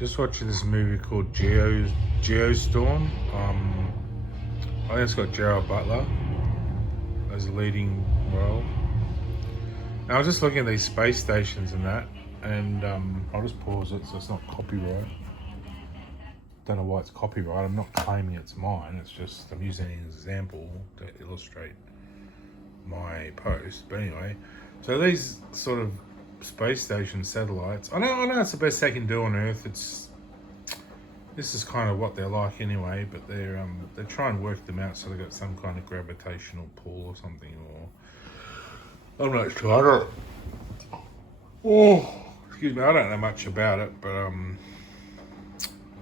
Just watching this movie called Geostorm. I think it's got Gerard Butler as a leading role. And I was just looking at these space stations and that, and I'll just pause it so it's not copyright. Don't know why it's copyright. I'm not claiming it's mine. It's just I'm using an example to illustrate my post. But anyway, so these sort of space station satellites. I know it's the best they can do on Earth. This is kind of what they're like anyway. But they try and work them out so they got some kind of gravitational pull or something. Or I'm not sure. I don't. Oh, excuse me. I don't know much about it, but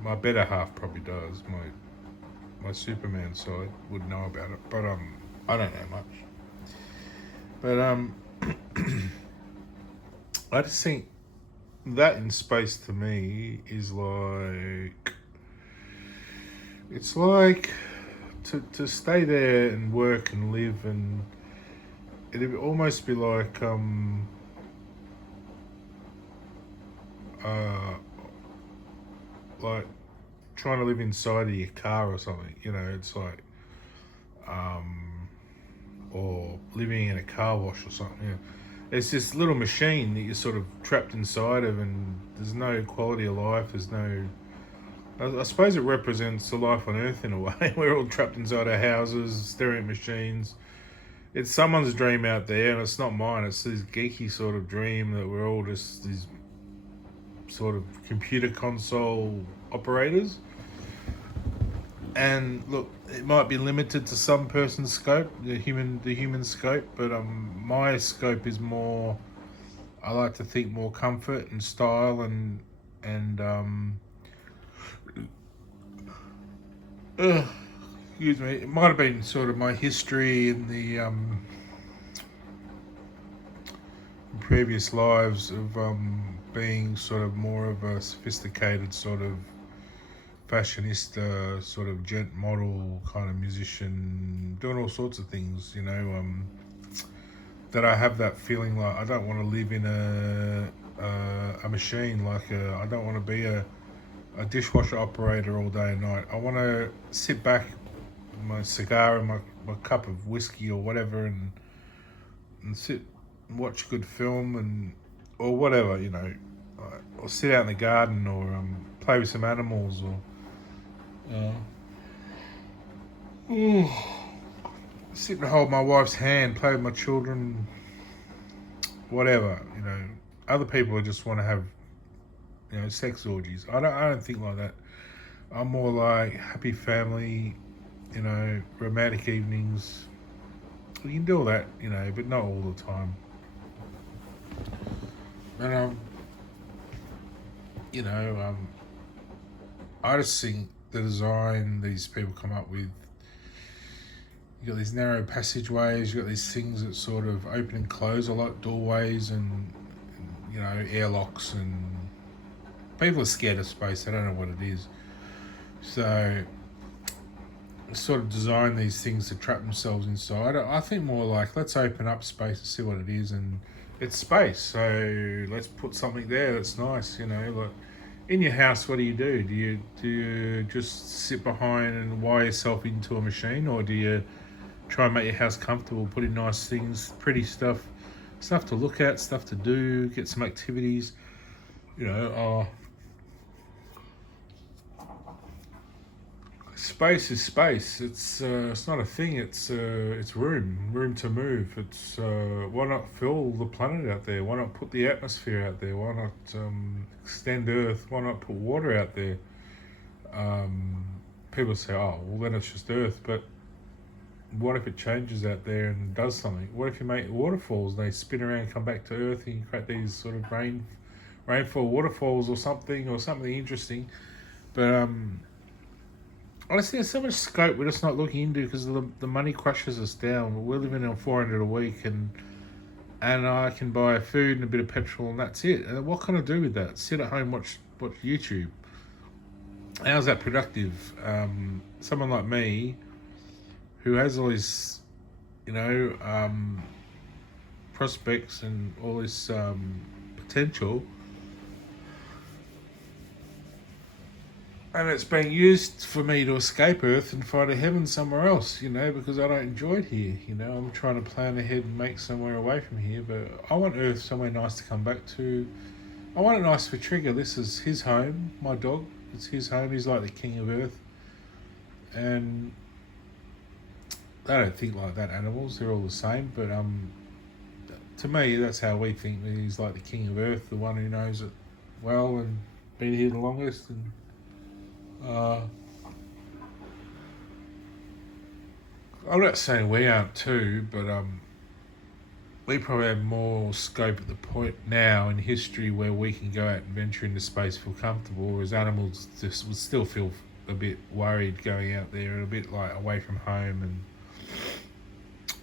my better half probably does. My Superman side would know about it, but I don't know much. But I just think that in space to me is like it's like to stay there and work and live, and it'd almost be like like trying to live inside of your car or something. You know, it's like or living in a car wash or something. You know. It's this little machine that you're sort of trapped inside of, and there's no quality of life. There's no. I suppose it represents the life on Earth in a way. We're all trapped inside our houses, staring at machines. It's someone's dream out there, and it's not mine. It's this geeky sort of dream that we're all just these sort of computer console operators. And look, it might be limited to some person's scope, the human scope, but my scope is more. I like to think more comfort and style and excuse me. It might have been sort of my history in the previous lives of being sort of more of a sophisticated sort of fashionista, sort of gent model kind of musician, doing all sorts of things, you know, that I have that feeling like I don't want to live in a machine, like I don't want to be a dishwasher operator all day and night. I want to sit back with my cigar and my cup of whiskey or whatever and sit and watch a good film and or whatever, you know, or sit out in the garden or play with some animals or sit and hold my wife's hand, play with my children, whatever, you know. Other people just want to have, you know, sex orgies. I don't think like that. I'm more like happy family, you know, romantic evenings. We can do all that, you know, but not all the time. And you know, I just think the design these people come up with. You got these narrow passageways. You got these things that sort of open and close. I like doorways and you know, airlocks, and people are scared of space. They don't know what it is. So sort of design these things to trap themselves inside. I think more like let's open up space and see what it is, and it's space. So let's put something there that's nice. You know, like in your house, what do? Do you just sit behind and wire yourself into a machine, or do you try and make your house comfortable, put in nice things, pretty stuff to look at, stuff to do, get some activities, you know. Space is space. It's not a thing. It's room to move. It's why not fill the planet out there? Why not put the atmosphere out there? Why not extend Earth? Why not put water out there? People say, oh, well then it's just Earth, but what if it changes out there and does something? What if you make waterfalls and they spin around and come back to Earth and you create these sort of rainfall waterfalls or something interesting? But honestly, there's so much scope we're just not looking into because the money crushes us down. We're living on $400 a week and I can buy food and a bit of petrol and that's it. And what can I do with that? Sit at home, watch YouTube. How's that productive? Someone like me who has all this, you know, prospects and all this potential, And it's being used for me to escape Earth and find a heaven somewhere else, because I don't enjoy it here. I'm trying to plan ahead and make somewhere away from here, but I want Earth somewhere nice to come back to. I want it nice for Trigger. This is his home, my dog. It's his home. He's like the king of Earth. And they don't think like that, animals. They're all the same, but to me, that's how we think. That he's like the king of Earth, the one who knows it well and been here the longest. And I'm not saying we aren't too, but we probably have more scope at the point now in history where we can go out and venture into space, feel comfortable, whereas animals just would still feel a bit worried going out there and a bit like away from home. And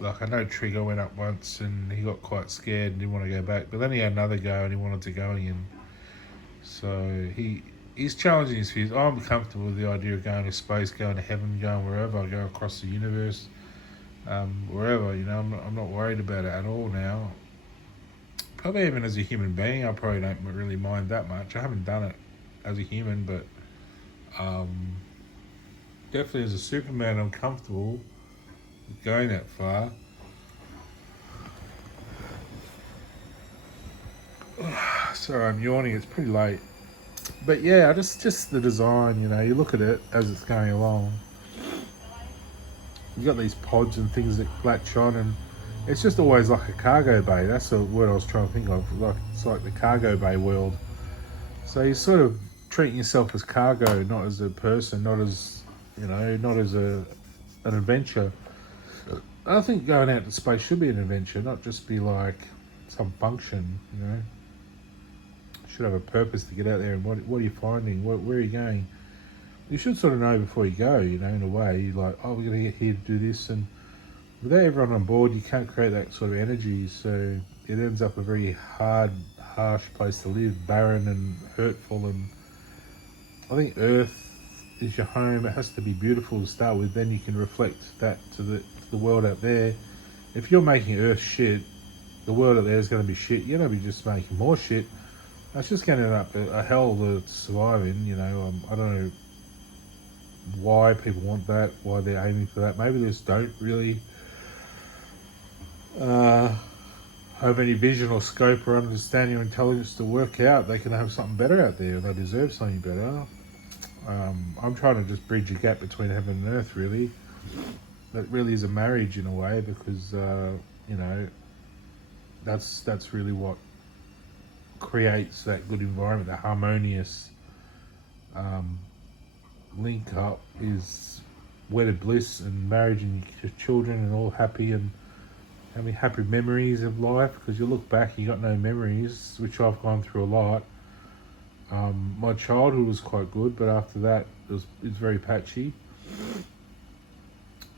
like, I know Trigger went up once and he got quite scared and didn't want to go back, but then he had another go and he wanted to go again. So he's challenging his fears. I'm comfortable with the idea of going to space, going to heaven, going wherever I go across the universe, wherever. I'm not worried about it at all now. Probably even as a human being, I probably don't really mind that much. I haven't done it as a human, but definitely as a Superman, I'm comfortable with going that far. Sorry, I'm yawning. It's pretty late. But yeah, just the design, you look at it as it's going along. You got these pods and things that latch on, and it's just always like a cargo bay. That's the word I was trying to think of. Like, it's like the cargo bay world. So you're sort of treating yourself as cargo, not as a person, not as an adventure. I think going out to space should be an adventure, not just be like some function. Should have a purpose to get out there. And what are you finding? Where are you going? You should sort of know before you go, in a way. You're like, oh, we're going to get here to do this. And without everyone on board, you can't create that sort of energy. So it ends up a very hard, harsh place to live, barren and hurtful. And I think Earth is your home. It has to be beautiful to start with. Then you can reflect that to the world out there. If you're making Earth shit, the world out there is going to be shit. You're going to be just making more shit. That's just going to end up a hell to survive in. I don't know why people want that, why they're aiming for that. Maybe they just don't really have any vision or scope or understanding or intelligence to work out they can have something better out there and they deserve something better. I'm trying to just bridge a gap between heaven and earth, really. That really is a marriage in a way, because that's really what creates that good environment, the harmonious link up is wedded bliss and marriage and children and all happy and having happy memories of life, because you look back, you got no memories, which I've gone through a lot. My childhood was quite good, but after that it's very patchy.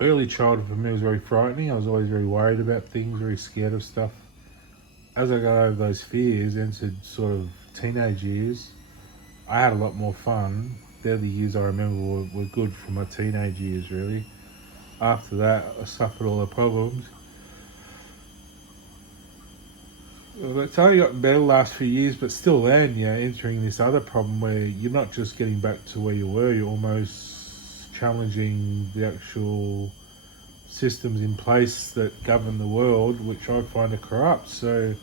Early childhood for me was very frightening. I was always very worried about things, very scared of stuff. As I got over those fears, entered sort of teenage years, I had a lot more fun. They're the years I remember were good for my teenage years, really. After that, I suffered all the problems. Well, it's only gotten better the last few years, but still then, entering this other problem where you're not just getting back to where you were, you're almost challenging the actual systems in place that govern the world, which I find are corrupt. So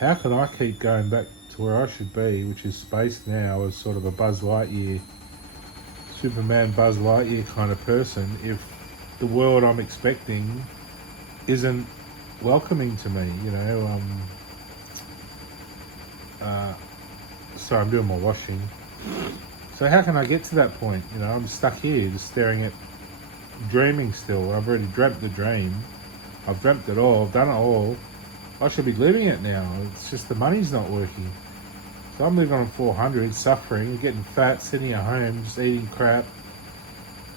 how can I keep going back to where I should be, which is space now, as sort of a Buzz Lightyear, Superman Buzz Lightyear kind of person, if the world I'm expecting isn't welcoming to me, Sorry, I'm doing my washing. So how can I get to that point? I'm stuck here just staring at dreaming still. I've already dreamt the dream. I've dreamt it all. I've done it all. I should be living it now. It's just the money's not working. So I'm living on 400, suffering, getting fat, sitting at home, just eating crap.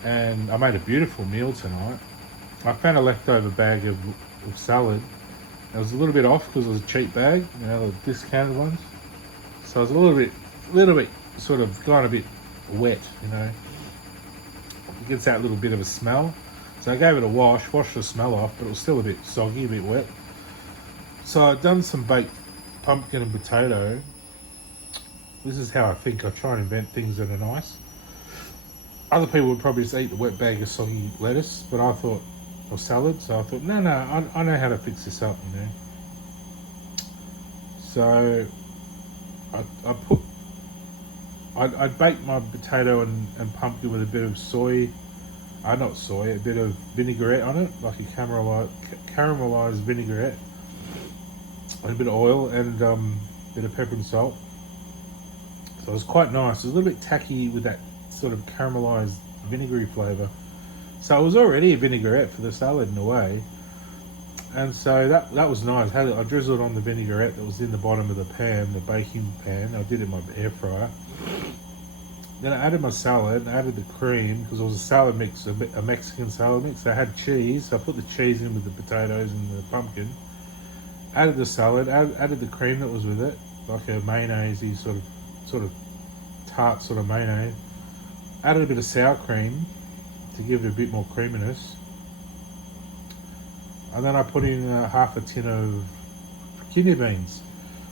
And I made a beautiful meal tonight. I found a leftover bag of salad. It was a little bit off because it was a cheap bag, the discounted ones. So it was a little bit sort of gone a bit wet, It gets that little bit of a smell. So I gave it a washed the smell off, but it was still a bit soggy, a bit wet. So I've done some baked pumpkin and potato. This is how I think. I try and invent things that are nice. Other people would probably just eat the wet bag of soggy lettuce, but I thought, or salad, so I thought, no, I know how to fix this up, you know. So I put, I'd bake my potato and pumpkin with a bit of soy, not soy, a bit of vinaigrette on it, like a caramelized vinaigrette, and a bit of oil and a bit of pepper and salt. So it was quite nice. It was a little bit tacky with that sort of caramelized vinegary flavour. So it was already a vinaigrette for the salad in a way. And so that was nice. I drizzled on the vinaigrette that was in the bottom of the pan, the baking pan. I did it in my air fryer. Then I added my salad, I added the cream, because it was a salad mix, a Mexican salad mix. I had cheese, so I put the cheese in with the potatoes and the pumpkin. Added the salad, added the cream that was with it, like a mayonnaise-y sort of tart sort of mayonnaise. Added a bit of sour cream to give it a bit more creaminess. And then I put in half a tin of kidney beans,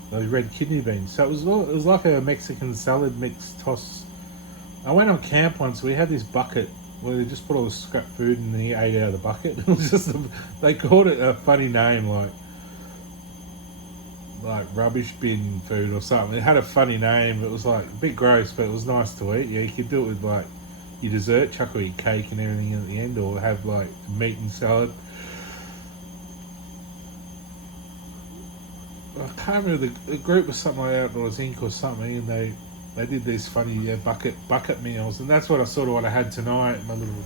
those red kidney beans. So it was like a Mexican salad mix toss. I went on camp once. We had this bucket where they just put all the scrap food and they ate out of the bucket. It was just they called it a funny name, like rubbish bin food or something. It had a funny name. It was like a bit gross, but it was nice to eat. Yeah, you could do it with like your dessert, chuck all your cake and everything at the end, or have like meat and salad. I can't remember, the group was something like Outdoors Inc. or something, and they did these funny bucket meals, and that's what I had tonight. My little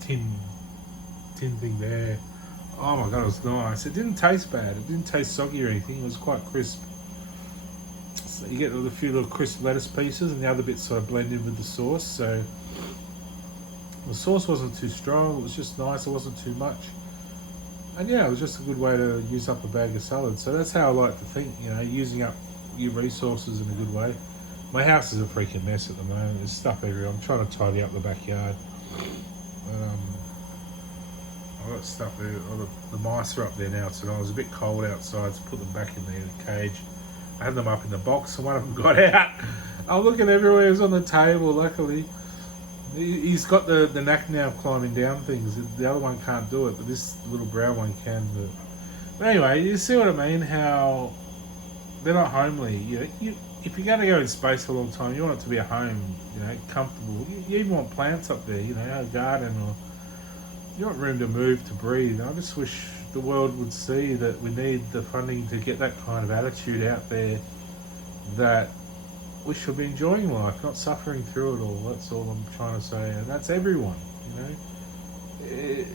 tin thing there. Oh my god, it was nice. It didn't taste bad. It didn't taste soggy or anything. It was quite crisp. So you get a few little crisp lettuce pieces, and the other bits sort of blend in with the sauce. So the sauce wasn't too strong. It was just nice. It wasn't too much. And yeah, it was just a good way to use up a bag of salad. So that's how I like to think, you know, using up your resources in a good way. My house is a freaking mess at the moment. There's stuff everywhere. I'm trying to tidy up the backyard. But, I've got stuff there. The mice are up there now, so it was a bit cold outside, so put them back in the cage. I had them up in the box, and one of them got out. I'm looking everywhere. It was on the table, luckily. He's got the knack now of climbing down things. The other one can't do it, but this little brown one can. But anyway, you see what I mean? How they're not homely. If you're going to go in space for a long time, you want it to be a home, you know, comfortable. You even want plants up there, you know, a garden, or you want room to move, to breathe. I just wish the world would see that we need the funding to get that kind of attitude out there, that we should be enjoying life, not suffering through it all. That's all I'm trying to say, and that's everyone, you know.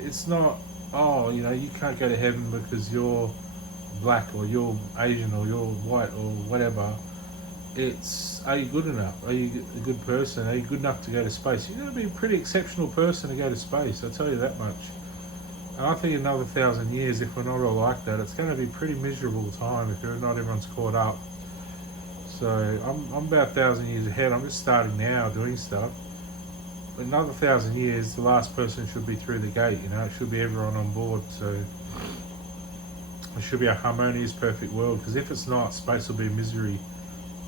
It's not, oh, you know, you can't go to heaven because you're black, or you're Asian, or you're white, or whatever. It's, are you good enough? Are you a good person? Are you good enough to go to space? You're going to be a pretty exceptional person to go to space, I'll tell you that much. And I think another 1,000 years, if we're not all like that, it's going to be a pretty miserable time if not everyone's caught up. So I'm about 1,000 years ahead. I'm just starting now doing stuff. But another 1,000 years, the last person should be through the gate. You know, it should be everyone on board. So it should be a harmonious, perfect world. Because if it's not, space will be a misery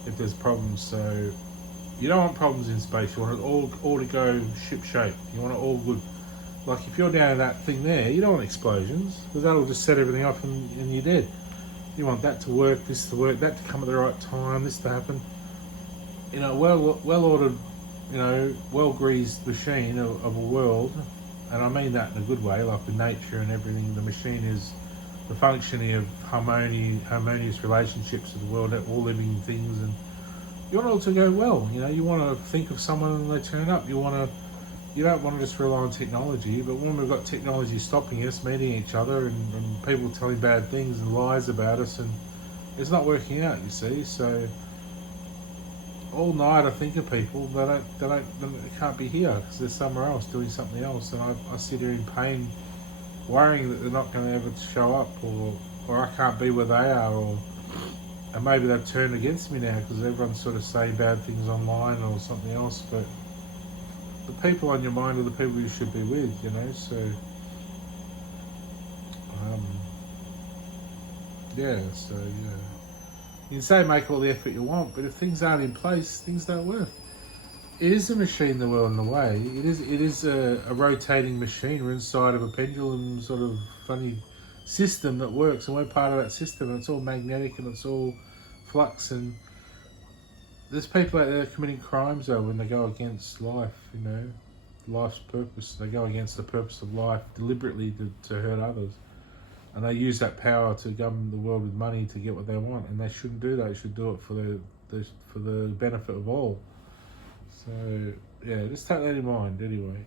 if there's problems. So you don't want problems in space. You want it all to go ship shape. You want it all good. Like if you're down in that thing there, you don't want explosions, because that'll just set everything off and you're dead. You want that to work, this to work, that to come at the right time, this to happen. You know, well ordered, you know, well greased machine of a world, and I mean that in a good way, like with nature and everything. The machine is the functioning of harmonious relationships with the world, all living things, and you want it all to go well. You know, you want to think of someone and they turn up. You don't want to just rely on technology, but when we've got technology stopping us, meeting each other, and people telling bad things and lies about us, and it's not working out, you see. So all night I think of people they can't be here because they're somewhere else doing something else, and I sit here in pain, worrying that they're not going to ever show up, or I can't be where they are, and maybe they've turned against me now because everyone's sort of saying bad things online or something else, but the people on your mind are the people you should be with, you know. So yeah, you can say make all the effort you want, but if things aren't in place, things don't work. It is a machine, the world, in a way. It is a rotating machine. We're inside of a pendulum sort of funny system that works, and we're part of that system. And it's all magnetic and it's all flux. And there's people out there committing crimes though when they go against life. You know, life's purpose. They go against the purpose of life deliberately to hurt others, and they use that power to govern the world with money to get what they want. And they shouldn't do that. They should do it for the benefit of all. So, yeah, just take that in mind anyway.